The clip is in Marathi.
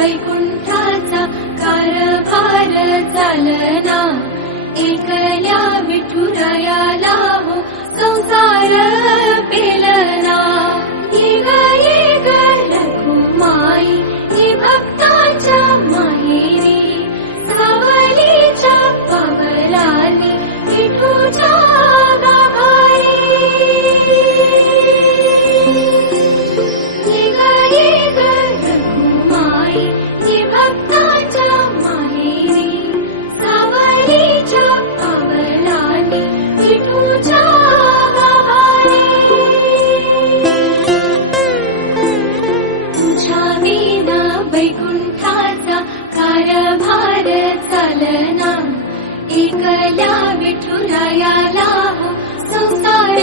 वैकुंठाचा कारभार चालना, एकल्या विठुरायाला हो संसार पेलना। ये ग रघुमाई ही भक्ताच्या माहेरी, सावलीच्या पावलांनी विठूच्या गाभारी। ये ग रघुमाई ही भक्ताच्या माहेरी, सावलीच्या पावलांनी विठूच्या गाभारी। तुझ्या विना वैकुंठाचा कारभार चालना, एकल्या विठुरायाला हो संसार